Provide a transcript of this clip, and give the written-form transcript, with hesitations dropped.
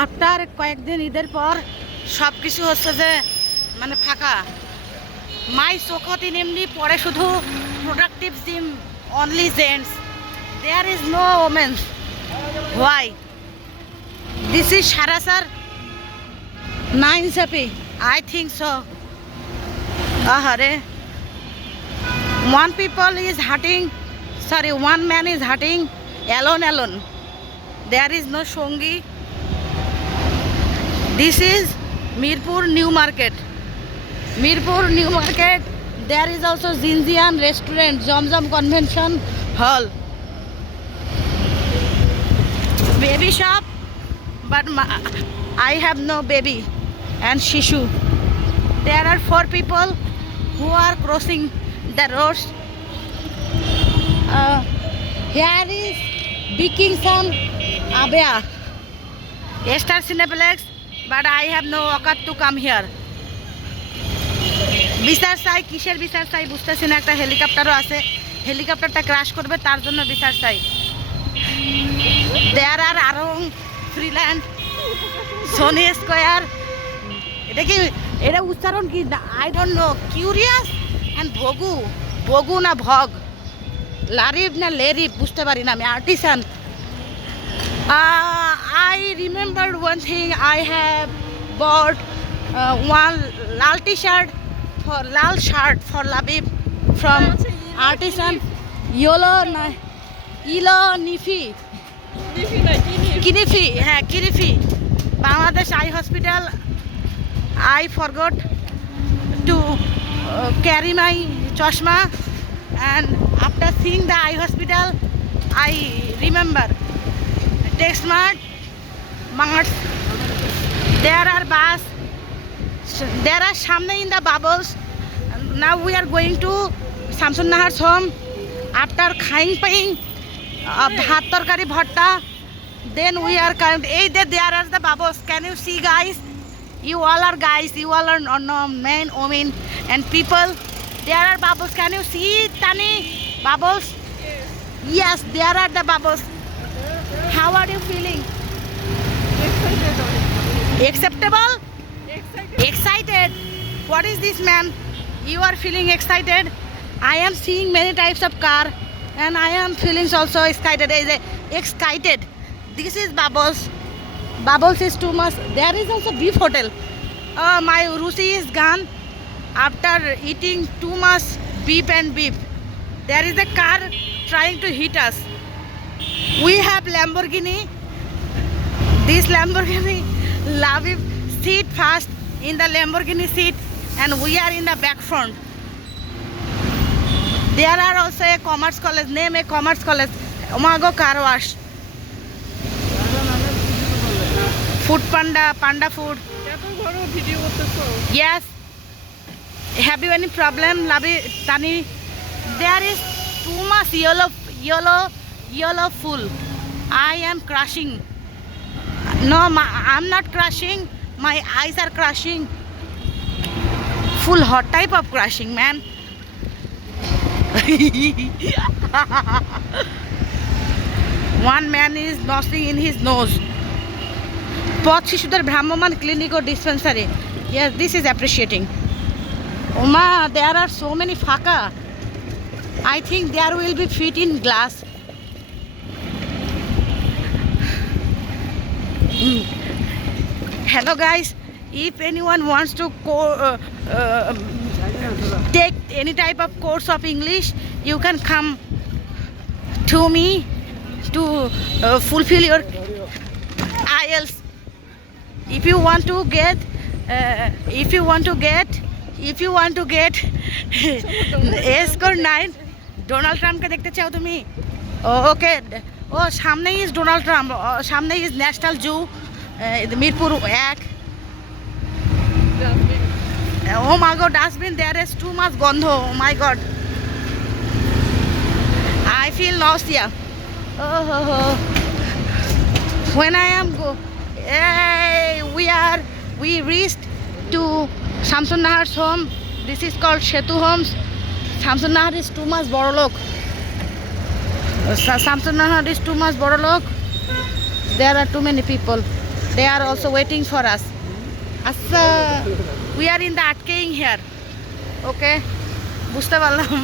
After কয়েকদিন ঈদের পর সব কিছু হচ্ছে যে মানে ফাঁকা। মাই চোখত এমনি পরে শুধু productive gym only gents, there is no women's. Why this is সারাসার নাইন সাপি আই থিঙ্ক সো। আহারে one people is hurting, sorry, one man is hurting alone. There is no Shongi. This is Mirpur New Market. Mirpur New Market. There is also Zinzian restaurant, Zomzom Convention Hall. Baby shop, but I have no baby and Shishu. There are 4 people who are crossing the roads. Here is Big Kingston Abea Star Cineplex, but I have no occur to come here. বিচার চাই, কিসের বিচার চাই বুঝতেছি না। একটা হেলিকপ্টারও আছে, হেলিকপ্টারটা crash করবে তার জন্য বিচার চাই। There are Aarong Freeland Sony Square, এটা কি, এটা উচ্চারণ কি I don't know. Curious and ভগু, ভগু না ভগ, লারিব না লেরিব বুঝতে পারি না আমি। Artisan, I remembered one thing, I have bought one লাল টি শার্ট ফর লাল shirt for Labib from Artisan. Yellow না ইলো নিফি, কিনিফি, হ্যাঁ কিনিফি, Bangladesh eye hospital. I forgot to carry my chashma, and after seeing the eye hospital I remember Texmart, Mart. There are bus, there are Shamne in the bubbles. Now we are going to Samsun Nahar's home after paying bhat tarkari bhatta. Then we are coming. There are the bubbles. Can you see, guys? You all are guys, you all are no men, women and people. There are bubbles. Can you see, Tani? Bubbles? Yes, there are the bubbles. How are you feeling? Acceptable? Excited. What is this, man? You are feeling excited? I am seeing many types of car and I am feeling also excited. Excited. This is bubbles. Bubbles is too much. There is also beef hotel. My Rusi is gone after eating too much beef and beef. There is a car trying to hit us. We have Lamborghini. This Lamborghini, Labib sit fast in the Lamborghini seat and we are in the back front. There are also a commerce college, name a commerce college, Omago Car Wash. Food Panda, Panda Food. Yes. Have you any problem, Labi Tani? There is too much yellow full. I am crushing. No, I'm not crushing. My eyes are crushing. Full hot type of crushing, man. One man is nosing in his nose. পথ শিশুদের ভ্রাম্যমান clinic ও dispensary. Yes, this is appreciating. Oma, there are so many ফাঁকা. I think there will be fit in glass. Hello guys, if anyone wants to take any type of course of English, you can come to me to fulfill your IELTS. If you want to get score 9, Donald ট্রাম্পকে দেখতে চাও তুমি? Okay, ও সামনেই is Donald Trump, সামনেই is national zoo, Mirpur 1। Oh my god, dustbin, there is too much গন্ধ। Oh my god, I feel nausea. When I am we reached to Samsun Nahar's home. This is called Shetu Homes. Samsun Nahar is too much borolok. Samsun Nahar is too much borolok. There are too many people. They are also waiting for us. Assa, we are in the Atkeing here. Okay, বুঝতে পারলাম